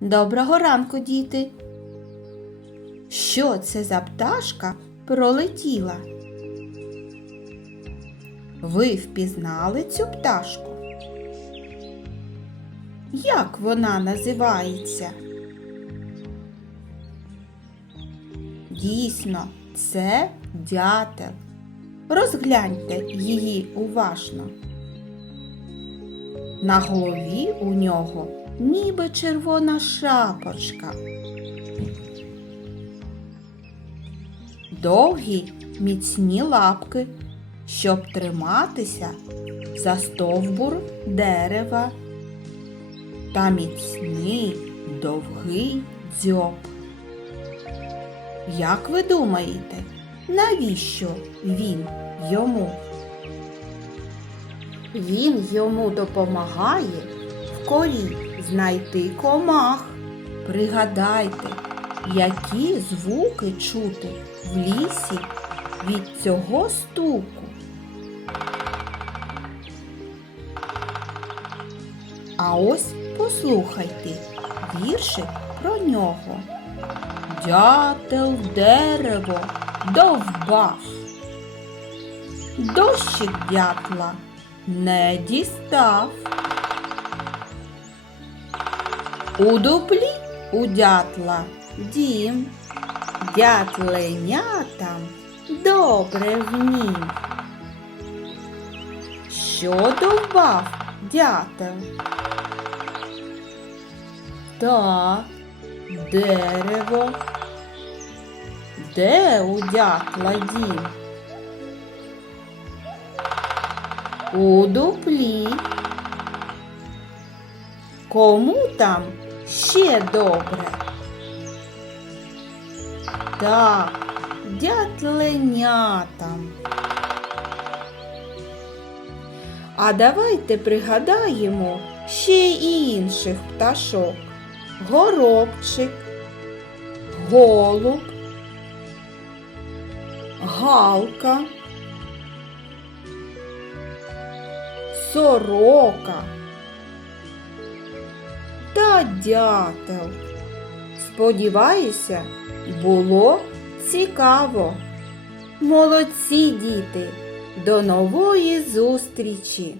Доброго ранку, діти. Що це за пташка пролетіла? Ви впізнали цю пташку? Як вона називається? Дійсно, це дятел. Розгляньте її уважно. На голові у нього ніби червона шапочка. Довгі міцні лапки, щоб триматися за стовбур дерева та міцний довгий дзьоб. Як ви думаєте, навіщо він йому? Він йому допомагає в корі знайти комах. Пригадайте, які звуки чути в лісі від цього стуку. А ось послухайте віршик про нього. Дятел дерево довбав. Дощик дятла не дістав. У дуплі у дятла дім, дятленятам добре в нім. Що довбав дятел? Так, дерево. Де у дятла дім? У дуплі. Кому там ще добре? Так, дятленятам. А давайте пригадаємо ще й інших пташок. Горобчик, голуб, галка, сорока та дятел. Сподіваюся, було цікаво. Молодці діти! До нової зустрічі!